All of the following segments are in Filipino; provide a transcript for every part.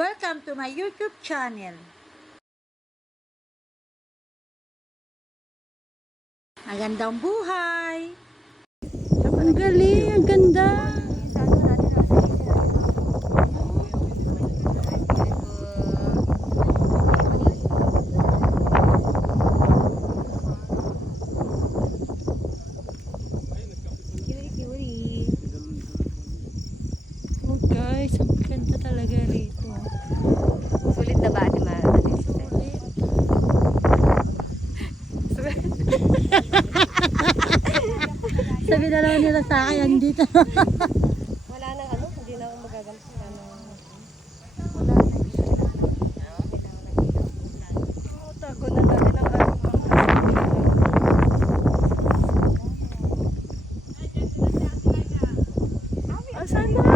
Welcome to my YouTube channel. Magandang buhay! Ang galing, ang ganda! Oh guys, ang ganda talaga rito. Sulit na ba ate Sabi na naman nila sa akin, dito. Wala nang ano, hindi na ako magagamit. Tago na natin ang ano. Asan na?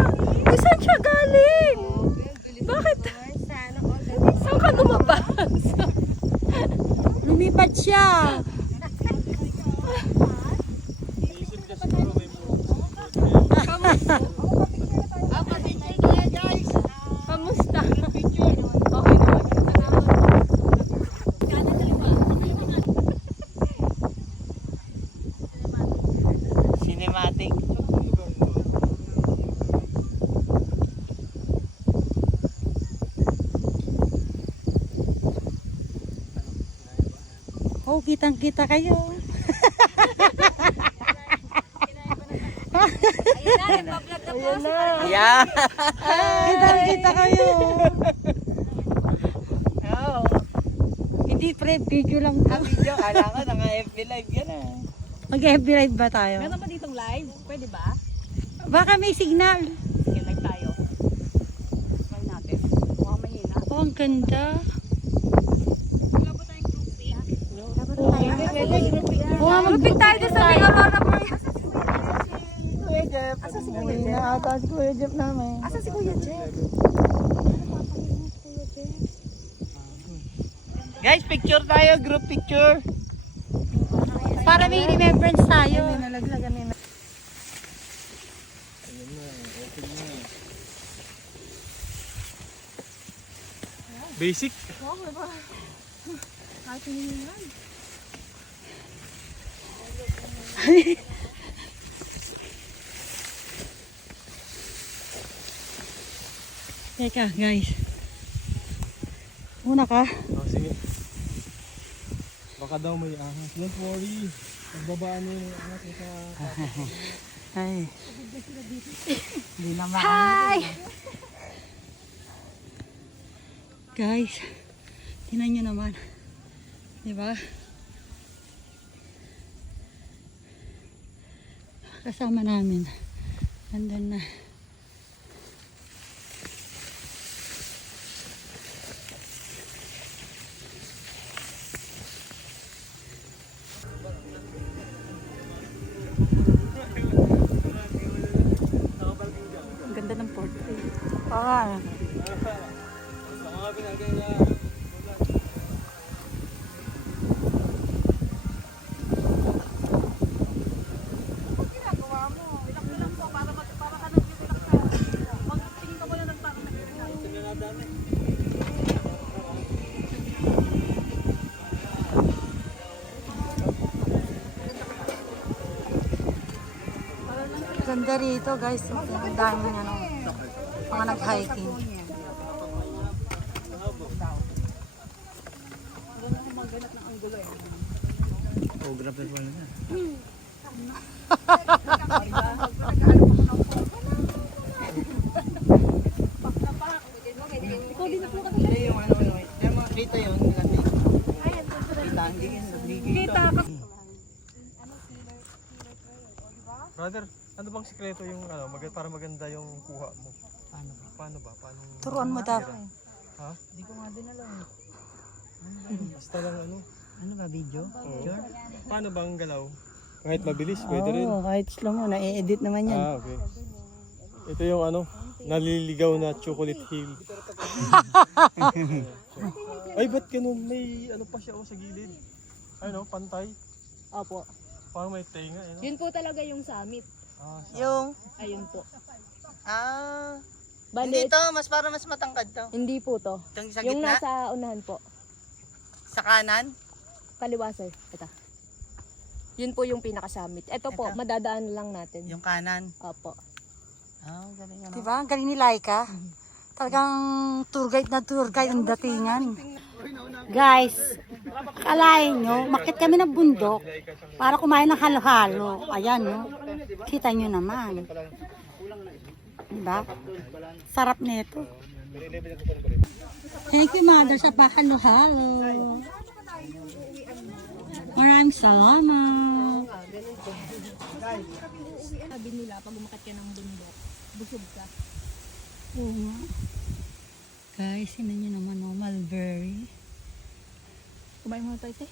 Saan siya galing? Bakit? Saan ka lumabas? Lumipad siya. Kamusta? Okay naman. Cinematic. Oh, kitang-kita kayo. Ayan na, nagpa-vlog na po. Yeah. Kitang-kita kayo. Oh. Hindi video lang to. Video, kala ko naka-FB live yan ah. Mag-FB live ba tayo? Meron pa ditong live? Pwede ba? Baka may signal. Sige, live tayo. Try natin. Mukhang mahina. Oh, ang ganda. Group tayo doon sa may Aurora Boreal. Kuya Jeff. Asa si Kuya Jeff? Ata si Kuya Jeff namin. Asa si Kuya Jeff? Guys, picture tayo, group picture. Para may remembrance tayo. Nalaglagan nila. Basic. Teka, guys. Una ka. Oh, sige. Baka daw may ahas. Don't worry. Pagbabaan niyo yung ahas sa... Ay. Hindi naman. Hi! Guys, tingnan nyo naman. Diba? Kasama namin. Nandun na. Ang ganda ng portrait. Ah. Ganda rito guys. Ang daming ano, mga nag-hiking. Oh, grabe po na. Ito yung ano, dito yun. Kita. Brother, ano bang sikreto yung ano, para maganda yung kuha mo? Paano ba? Paano? Turuan mo daw. Ha? Hindi ko nga din alam. Basta lang ano? Ano ba, video? Picture? Paano ba ang galaw? Kahit mabilis, pwede rin. Oo, kahit slow mo. Na-edit naman yan. Ah, okay. Ito yung ano, naliligaw na chocolate hill. Ay, ba't ganun? May ano pa siya sa gilid. Ay no, pantay. Opo. Parang may tenga. Yun po talaga yung summit. Ah, Yung, Ayun po. Hindi Bali, to, mas matangkad to. hindi po to. Itong sa Yung gitna, nasa unahan po. sa kanan. Kaliwa, sir. Ito. Yun po yung pinaka-summit. Ito po, Ito. madadaan lang natin. Yung kanan. Opo. Oh, galing ano. Diba? Ang galing ni Laika. Talagang tour guide na tour guide ang datingan. Guys, kalahin nyo, makit kami ng bundok para kumain ng halo-halo. Ayan, no? Kita nyo naman. Diba? Sarap nito. Thank you, Mother, sa pahalo-halo. Maraming salamat. Sabi nila, pag umakat ka ng bundok, busog ka. Oo nga. Guys, sinan nyo naman, no? Mulberry. Kumain mo tayo, te.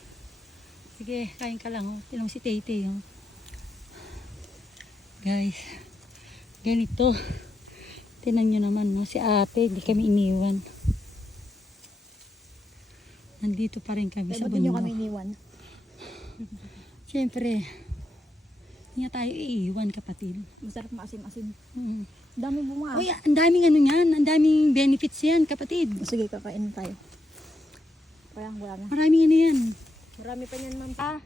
Sige, kain ka lang, oh. Tilang si Tete, oh. Guys, ganito. Tinan nyo naman, no? Si ate, hindi kami iniwan. Nandito pa rin kami sa Ba't nyo bundok. kami iniwan? Siyempre, hindi nga tayo iiwan, kapatid. Masarap maasim-asim. Mm. Dami bunga. Uy, ang daming ano yan, ang daming benefits yan, kapatid. Sige, kakain tayo. Parang wala na. Maraming ano yan. Marami pa niyan, ma'am.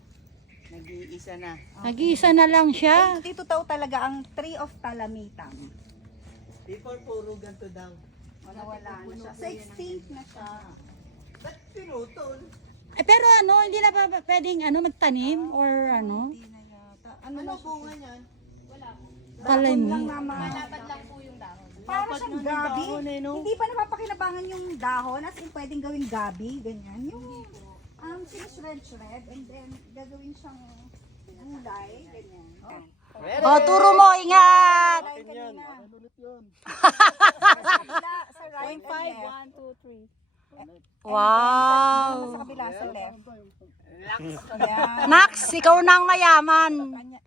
Nag-iisa na. Nag-iisa na lang siya. Dito daw talaga ang tree of talamitang. Before puro ganito daw. Nawala na siya. Sa extinct na siya. Ba't pinutol? Eh, pero ano, hindi na pa pwedeng ano, magtanim or ano? Hindi na yata. Ano bunga niyan? Palay mo. Naman. Para siyang gabi. Hindi pa napapakinabangan yung dahon as in pwedeng gawing gabi, ganyan. Yung sinusred-shred and then gagawin siyang gulay, ganyan. Oh, turo mo, ingat! Gulay kanina. Sa right and left. 1, 2, 3. Wow! Sa kabila, sa left. Ayan. Max, ikaw na ang mayaman. Kanya-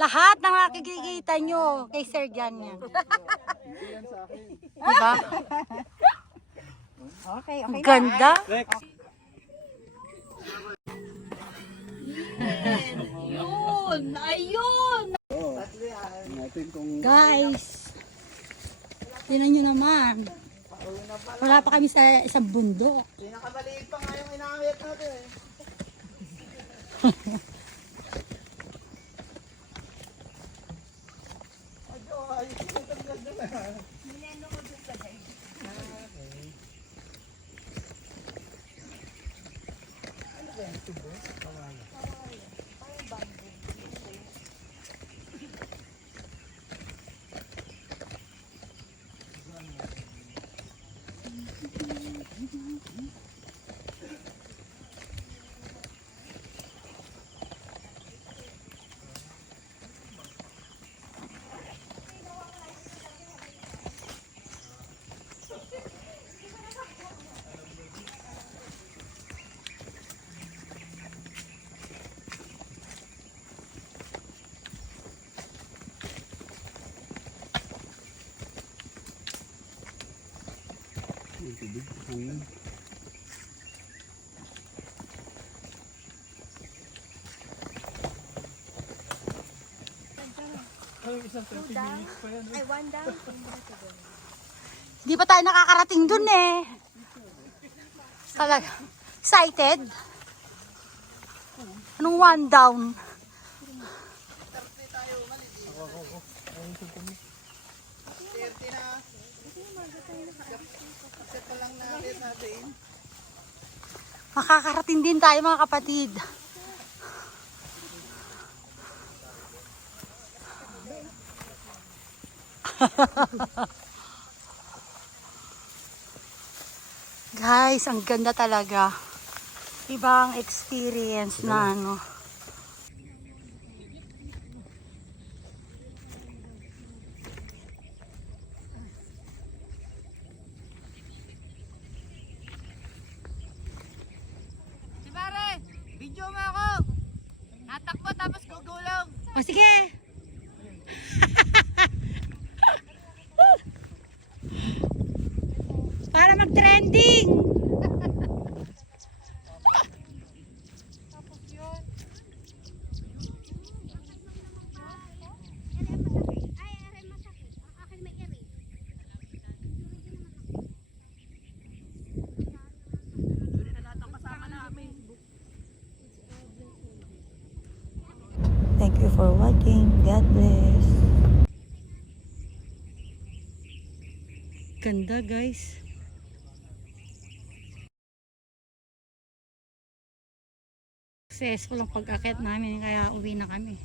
Lahat ng nakikita nyo kay Sir Jan yan. Diba? Okay, okay. Ang ganda. Guys, tinan nyo naman. Wala pa kami sa isang bundok. Pinakamaliit pa nga yung inangit natin eh. Ay, 1 down. Hindi pa tayo nakakarating dun eh. Talaga. Excited? Anong one down? Makakarating din tayo mga kapatid. Guys, ang ganda talaga. Ibang experience na ano. Si Mare, video mo ako. Natakbo tapos gugulong. O sige! Para mag-trending! for watching. God bless. Ganda guys. Successful ang pag-akit namin kaya uwi na kami.